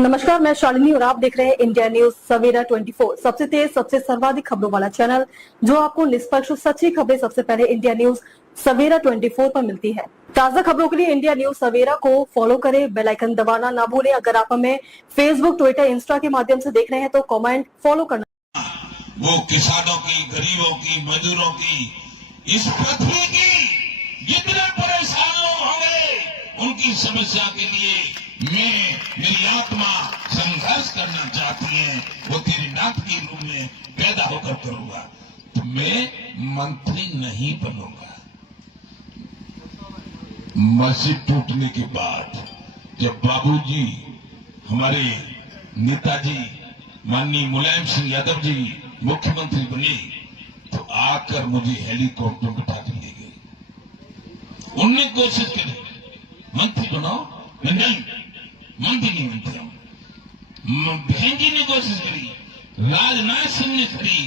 नमस्कार, मैं शालिनी और आप देख रहे हैं इंडिया न्यूज सवेरा 24। सबसे तेज, सबसे सर्वाधिक खबरों वाला चैनल जो आपको निष्पक्ष और सच्ची खबरें सबसे पहले इंडिया न्यूज सवेरा 24 पर मिलती है। ताजा खबरों के लिए इंडिया न्यूज सवेरा को फॉलो करें, बेल आइकन दबाना ना भूलें। अगर आप हमें फेसबुक, ट्विटर, इंस्टा के माध्यम से देख रहे हैं तो कमेंट फॉलो करना। वो किसानों की, गरीबों की, मजदूरों की, इस पृथ्वी की जितने परेशान लोग होंगे उनकी समस्या के लिए मेरी आत्मा संघर्ष करना चाहती है। वो तेरी नाथ के रूप में पैदा होकर करूंगा, तो मैं मंत्री नहीं बनूंगा। मस्जिद टूटने के बाद जब बाबूजी हमारे नेताजी माननीय मुलायम सिंह यादव जी मुख्यमंत्री बने तो आकर मुझे हेलीकॉप्टर में बिठा कर ले गए। उनने कोशिश करी मंत्री बनाओ, मैं नहीं, मंत्री नहीं बनते हम। बहन जी ने कोशिश करी, राजनाथ सिंह ने करी,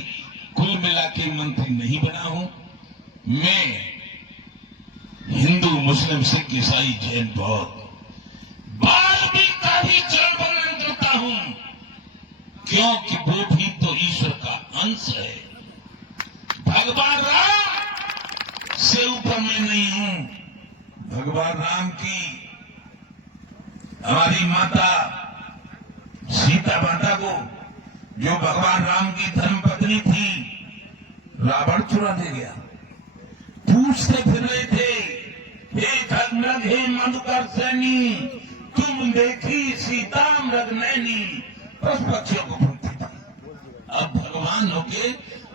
कुल मिला के मंत्री नहीं बना हूं। मैं हिंदू, मुस्लिम, सिख, ईसाई, जैन, बौद्ध, वाल्मीकि का भी चरण वंदन करता हूं, क्योंकि वो भी तो ईश्वर का अंश है। भगवान राम से ऊपर मैं नहीं हूं। भगवान राम की, हमारी माता सीता माता को, जो भगवान राम की धर्मपत्नी थी, रावण चुरा ले गया। पूछते फिर रहे थे, हे खगनग, हे मधुकर सैनी, तुम देखी सीता मृग नैनी। पशु पक्षियों को पूछती थी, अब भगवान होके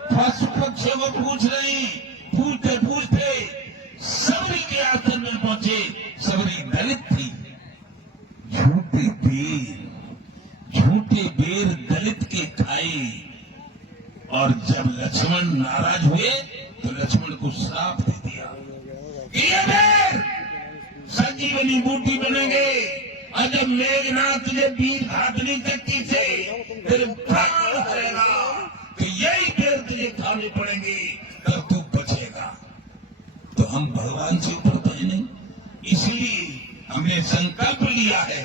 पशु पक्षियों को पूछ रही। पूछते पूछते सबरी के आसन में पहुंचे। सबरी दलित थी। झूठे बेर दलित के खाए। और जब लक्ष्मण नाराज हुए तो लक्ष्मण को श्राप दे दिया, ये बेर संजीवनी बूटी बनेंगे, और जब मेघनाथ तुझे वीर घातनी शक्ति से फिर प्राण करेगा तो यही बेर तुझे खाने पड़ेंगे, तब तू बचेगा। तो हम भगवान से ऊपर तो है नहीं, इसलिए हमने संकल्प लिया है,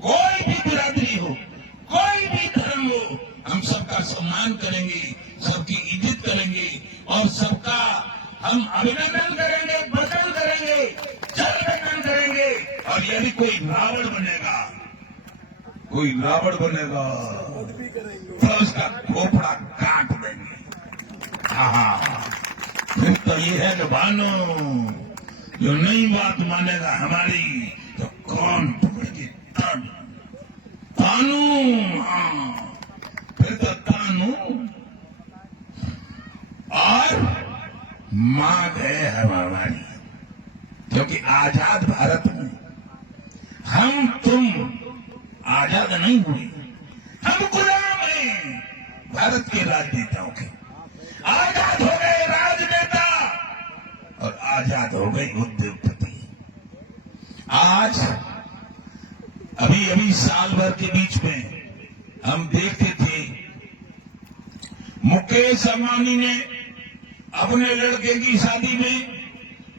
कोई भी बिरादरी हो, कोई भी धर्म हो, हम सबका सम्मान करेंगे, सबकी इज्जत करेंगे और सबका हम अभिनंदन करेंगे, वचन करेंगे, जलवंदन करेंगे। और यदि कोई रावण बनेगा तो उसका खोपड़ा काट देंगे। हाँ, फिर तो ये है कि भानु जो नई बात मानेगा हमारी तो कौन पकड़ेगी तब तानू। हाँ, फिर तो तानू और मां है हमारी, क्योंकि आजाद भारत में हम तुम आजाद नहीं हुए, हम गुलाम हैं भारत के राजनेताओं के। आजाद हो गए राजनेता और आजाद हो गए उद्योगपति। आज अभी साल भर के बीच में हम देखते थे, मुकेश अंबानी ने अपने लड़के की शादी में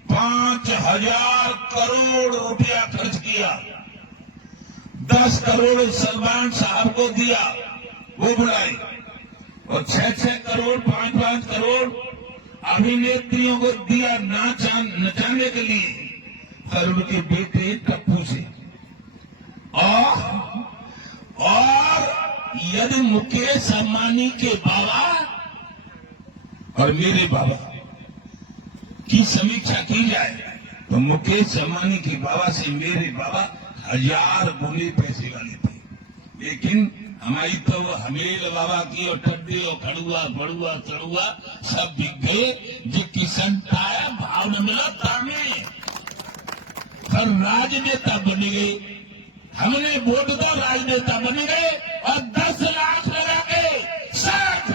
5,000 करोड़ रुपया खर्च किया। 10 करोड़ सलमान साहब को दिया, वो बुलाए, और 6-6 करोड़, 5-5 करोड़ अभिनेत्रियों को दिया नचाने के लिए, और उनके बेटे टप्पू से। और यदि मुकेश अंबानी के बाबा और मेरे बाबा की समीक्षा की जाए तो मुकेश अंबानी के बाबा से मेरे बाबा 1000 गुने पैसे वाले थे। लेकिन हमारी तो हमेल बाबा की और टड्डे और खड़ुआ बड़ुआ चढ़ुआ सब बिक गए। जो किसान आया भाव न मिला तामे, पर राजनेता बन गए। हमने वोट दो, राजनेता बन गए और 10 लाख लगा के 60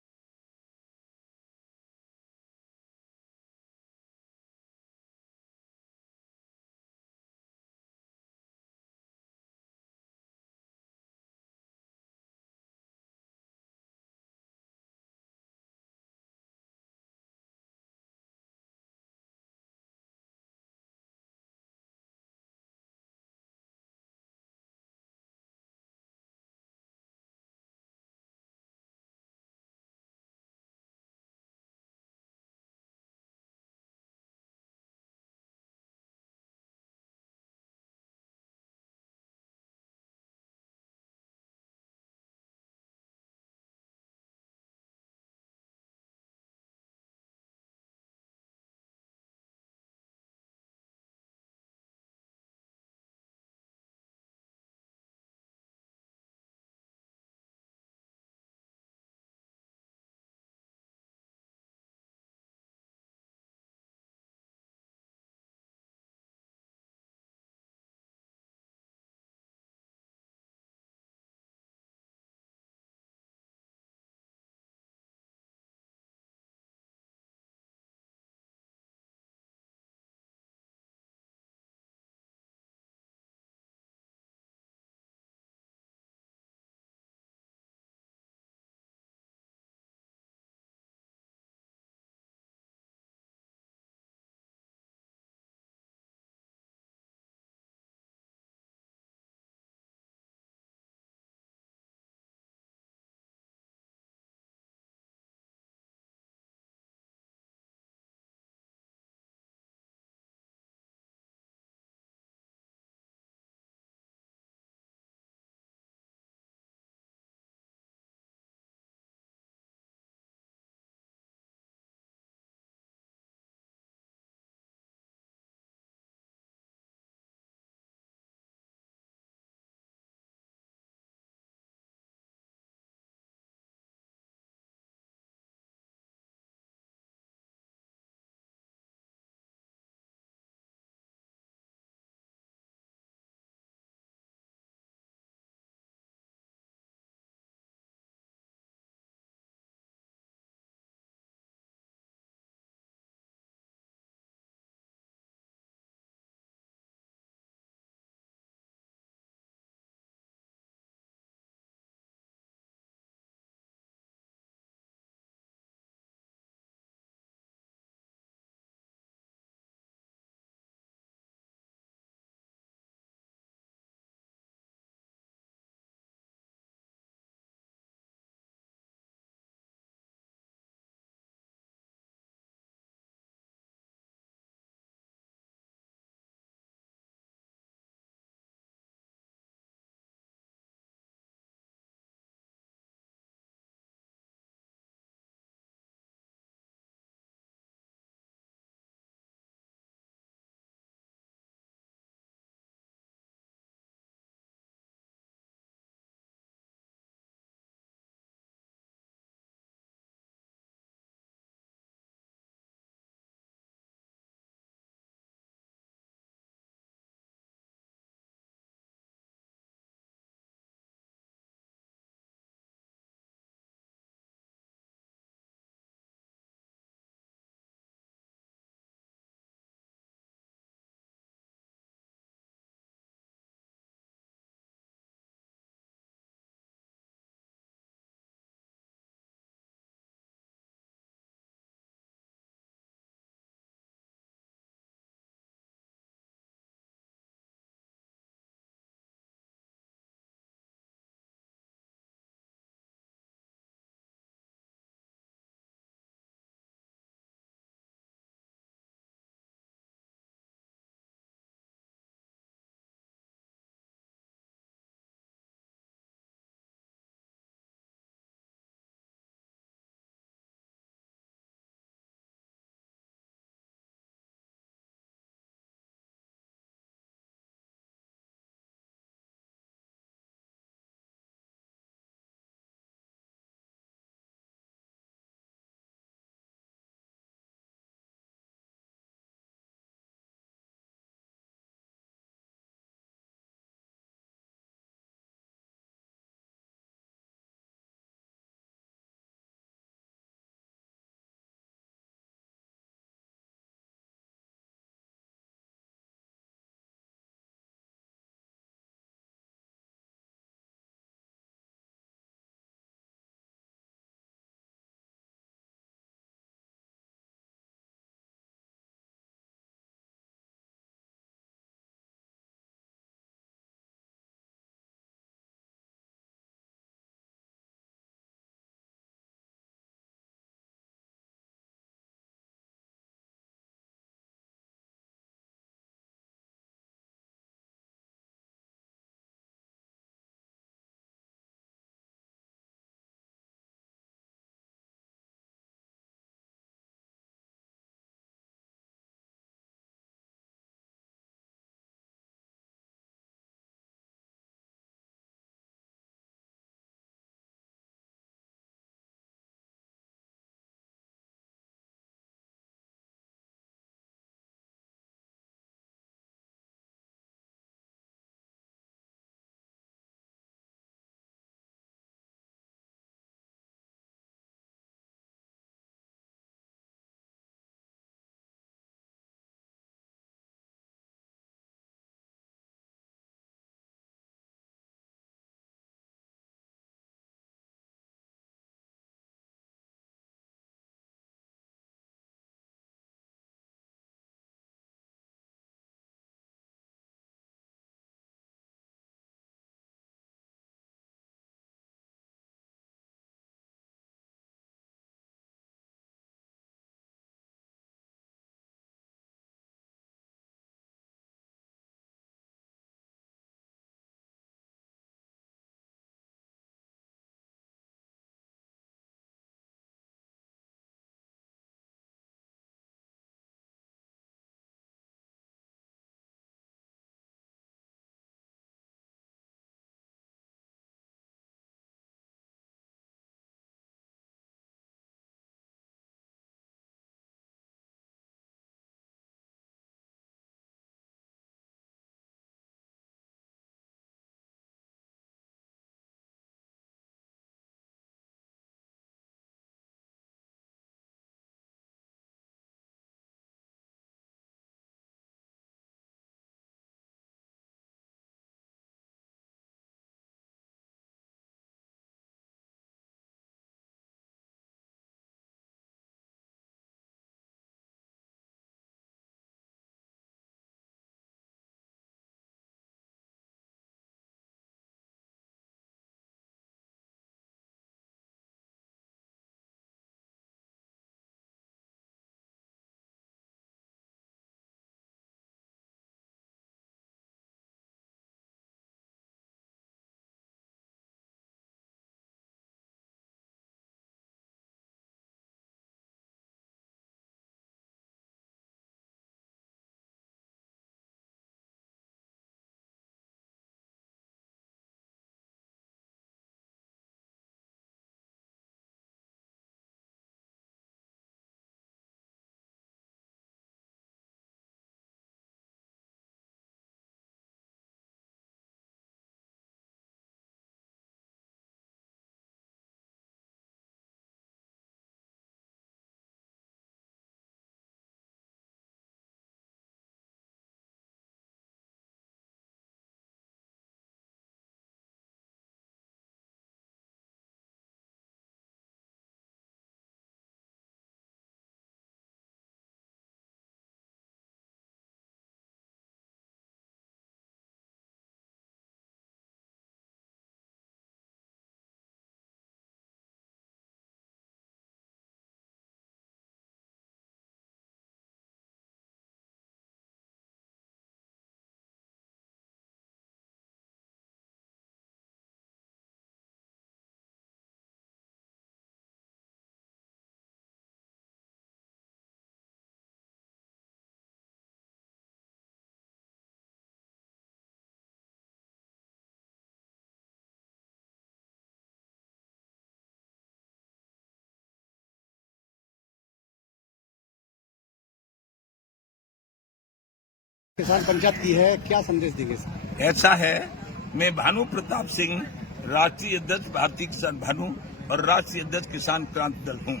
किसान पंचायत की है, क्या संदेश देंगे इसका? ऐसा है, मैं भानु प्रताप सिंह, राष्ट्रीय अध्यक्ष भारतीय किसान भानु और राष्ट्रीय अध्यक्ष किसान क्रांति दल हूँ।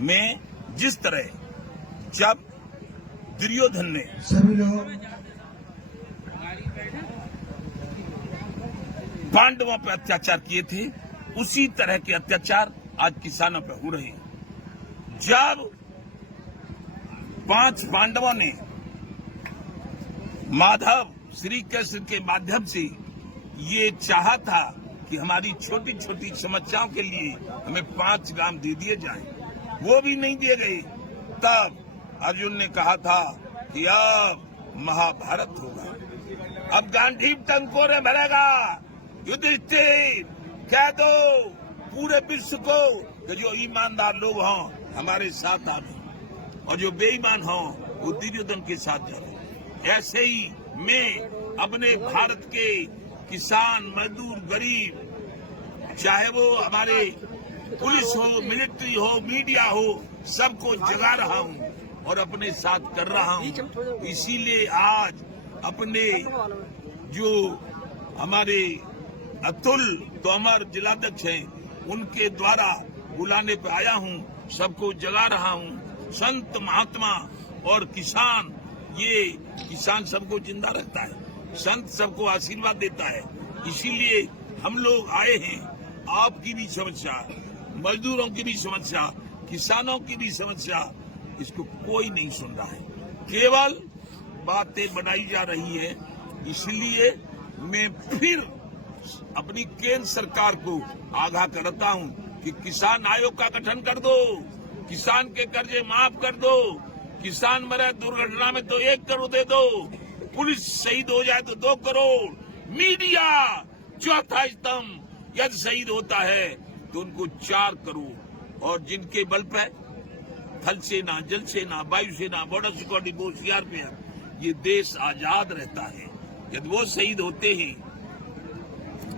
मैं जिस तरह जब दुर्योधन ने सभी लोग पांडवों पर अत्याचार किए थे, उसी तरह के अत्याचार आज किसानों पर हो रहे हैं। जब 5 पांडवों ने माधव श्री कृष्ण के माध्यम से ये चाहा था कि हमारी छोटी छोटी समस्याओं के लिए हमें 5 ग्राम दे दिए जाएं, वो भी नहीं दिए गए। तब अर्जुन ने कहा था कि अब महाभारत होगा, अब गांधी टंकोरे भरेगा। युधिष्ठिर कह दो पूरे विश्व को कि जो ईमानदार लोग हों हमारे साथ आवे और जो बेईमान हों वो दुर्योधन के साथ जाए। ऐसे ही मैं अपने भारत के किसान, मजदूर, गरीब, चाहे वो हमारे पुलिस हो, मिलिट्री हो, मीडिया हो, सबको जगा रहा हूँ और अपने साथ कर रहा हूँ। इसीलिए आज अपने जो हमारे अतुल तोमर जिलाध्यक्ष हैं, उनके द्वारा बुलाने पे आया हूँ, सबको जगा रहा हूँ। संत महात्मा और किसान, ये किसान सबको जिंदा रखता है, संत सबको आशीर्वाद देता है। इसीलिए हम लोग आए हैं। आपकी भी समस्या, मजदूरों की भी समस्या, किसानों की भी समस्या, इसको कोई नहीं सुन रहा है, केवल बातें बनाई जा रही है। इसलिए मैं फिर अपनी केंद्र सरकार को आगाह करता हूं कि किसान आयोग का गठन कर दो, किसान के कर्जे माफ कर दो, किसान मरे दुर्घटना में तो 1 करोड़ दे दो, पुलिस शहीद हो जाए तो 2 करोड़, मीडिया चौथा स्तंभ यदि शहीद होता है तो उनको 4 करोड़, और जिनके बल पर थल सेना, जल सेना, वायु सेना, बॉर्डर सिक्योरिटी फोर्स, सीआरपीएफ, ये देश आजाद रहता है। यदि वो शहीद होते हैं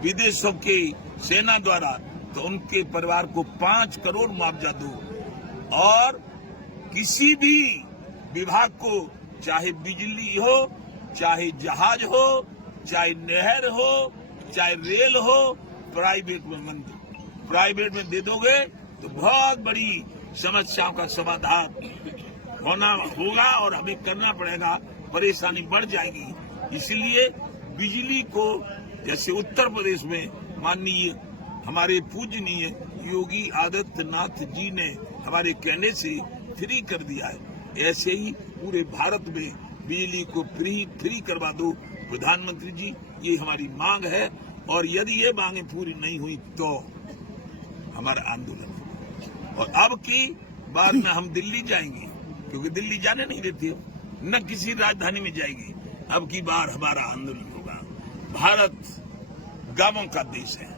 विदेशों के सेना द्वारा तो उनके परिवार को 5 करोड़ मुआवजा दो। और किसी भी विभाग को, चाहे बिजली हो, चाहे जहाज हो, चाहे नहर हो, चाहे रेल हो, प्राइवेट में दे दोगे तो बहुत बड़ी समस्याओं का समाधान होगा और हमें करना पड़ेगा, परेशानी बढ़ जाएगी। इसलिए बिजली को, जैसे उत्तर प्रदेश में माननीय हमारे पूजनीय योगी आदित्यनाथ जी ने हमारे कहने से फ्री कर दिया है, ऐसे ही पूरे भारत में बिजली को फ्री करवा दो प्रधानमंत्री जी, ये हमारी मांग है। और यदि ये मांगे पूरी नहीं हुई तो हमारा आंदोलन। और अब की बार में हम दिल्ली जाएंगे, क्योंकि दिल्ली जाने नहीं देती, न किसी राजधानी में जाएगी। अब की बार हमारा आंदोलन होगा। भारत गांवों का देश है,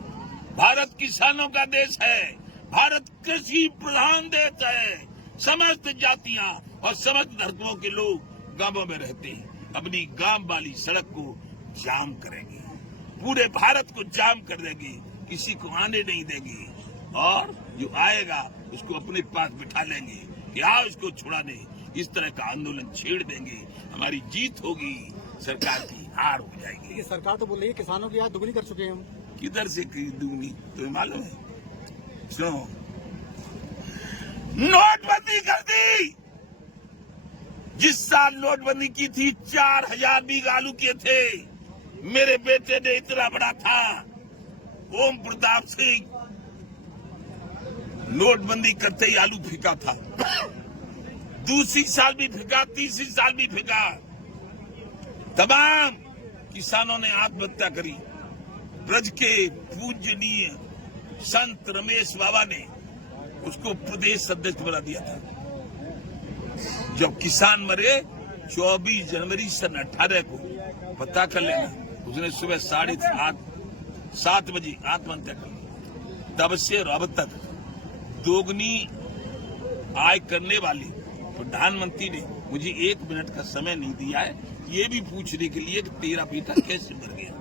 भारत किसानों का देश है, भारत कृषि प्रधान देश है। समस्त जातियां और समस्त धर्मों के लोग गांवों में रहते हैं। अपनी गांव वाली सड़क को जाम करेंगे, पूरे भारत को जाम कर देंगे, किसी को आने नहीं देंगे, और जो आएगा उसको अपने पास बिठा लेंगे कि आओ इसको छुड़ाने। इस तरह का आंदोलन छेड़ देंगे, हमारी जीत होगी, सरकार की हार हो जाएगी। ये सरकार तो बोल रही है किसानों की आय दुगनी कर चुके हैं हम। किधर से दुगनी, तुम्हें मालूम है? सुनो, नोटबंदी कर दी। जिस साल नोटबंदी की थी 4000 बीघा आलू किए थे। मेरे बेटे ने इतना बड़ा था, ओम प्रताप सिंह, नोटबंदी करते ही आलू फेंका था। दूसरी साल भी फेंका, तीसरी साल भी फेंका। तमाम किसानों ने आत्महत्या करी। ब्रज के पूजनीय संत रमेश बाबा ने उसको प्रदेश अध्यक्ष बना दिया था। जब किसान मरे 24 जनवरी सन 18 को, पता कर लेना, उसने सुबह 7:30 बजे आत्महत्या कर ली। तब से अब तक दोगुनी आय करने वाले प्रधानमंत्री ने मुझे 1 मिनट का समय नहीं दिया है ये भी पूछने के लिए कि तेरा बेटा कैसे मर गया,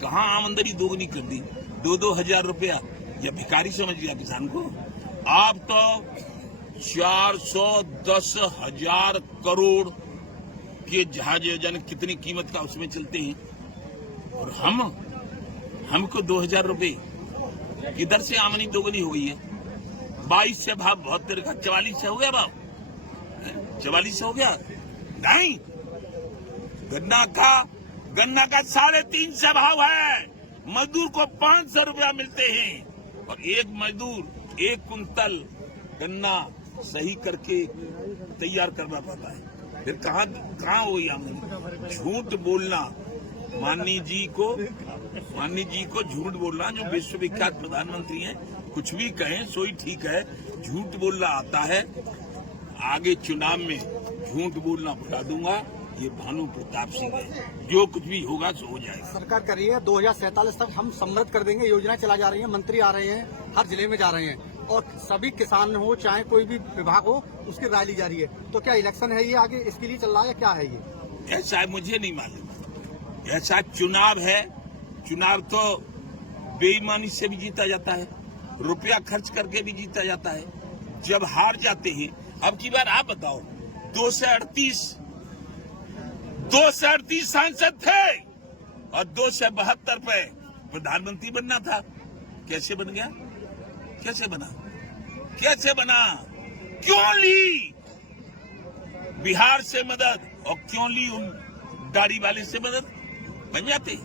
कहाँ आमदनी दोगुनी कर दी। 2-2 हजार रुपया, या भिखारी समझ लिया किसान को। आप तो 410,000 करोड़ कि जहाज जाने कितनी कीमत का उसमें चलते हैं, और हमको 2000 रुपये किधर से आमदनी दोगुनी हो गई है। 22 से भाव 72 का 44 से हो गया भाव, 44 से हो गया नहीं। गन्ना का 3.5 से भाव है। मजदूर को 500 रुपया मिलते हैं, और एक मजदूर 1 कुंतल गन्ना सही करके तैयार करना पड़ता है। फिर कहाँ हुई आमदनी। झूठ बोलना, माननीय जी को झूठ बोलना, जो विश्वविख्यात प्रधानमंत्री हैं, कुछ भी कहें सोई ठीक है, झूठ बोलना आता है। आगे चुनाव में झूठ बोलना भुला दूंगा। ये भानु प्रताप सिंह है, जो कुछ भी होगा सो हो जाएगा। सरकार कर रही है 2047 तक हम समृद्ध कर देंगे, योजनाएं चला जा रही हैं, मंत्री आ रहे हैं, हर जिले में जा रहे हैं, और सभी किसान हो चाहे कोई भी विभाग हो उसकी राय ली जा रही है। तो क्या इलेक्शन है ये आगे इसके लिए चल रहा है, क्या है ये? ऐसा है, मुझे नहीं मालूम। ऐसा चुनाव है, चुनाव तो बेईमानी से भी जीता जाता है, रुपया खर्च करके भी जीता जाता है। जब हार जाते हैं, अब की बार आप बताओ, 238 सांसद थे और 272 पे प्रधानमंत्री बनना था। कैसे बन गया? कैसे बना? क्यों ली बिहार से मदद, और क्यों ली उन दाढ़ी वाले से मदद? बन जाते।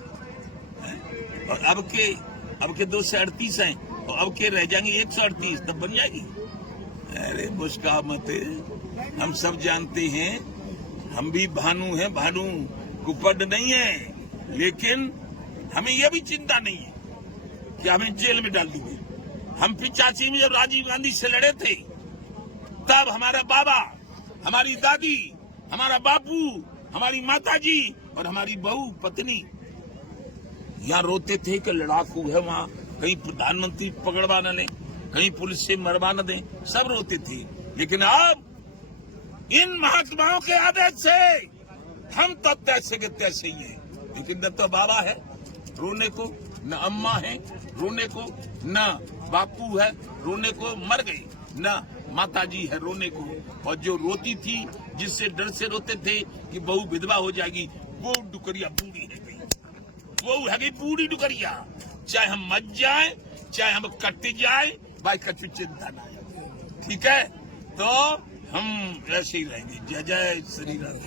और अब के 238 हैं, और अब के रह जाएंगे 138, तब बन जाएगी। अरे मुस्का मत, हम सब जानते हैं, हम भी भानु हैं, भानु कुपड नहीं है, लेकिन हमें यह भी चिंता नहीं है कि हमें जेल में डाल देंगे। हम 85 में जब राजीव गांधी से लड़े थे, तब हमारा बाबा, हमारी दादी, हमारा बापू, हमारी माताजी और हमारी बहू पत्नी यहाँ रोते थे कि लड़ाकू है, वहाँ कहीं प्रधानमंत्री पकड़वा न ले, कहीं पुलिस से मरवा न दें, सब रोते थे। लेकिन अब इन महात्माओं के आदेश से हम तो तैसे के तैसे ही हैं। लेकिन न तो बाबा है रोने को, न अम्मा है रोने को, न बापू है रोने को, मर गई, न माताजी है रोने को। और जो रोती थी, जिससे डर से रोते थे कि बहू विधवा हो जाएगी, वो डुकरिया बूढ़ी है गई, वो है गई बूढ़ी डुकरिया। चाहे हम मर जाए, चाहे हम कट जाए, भाई कछु चिंता नहीं। ठीक है, तो हम ऐसे ही रहेंगे। जय जय श्री राम।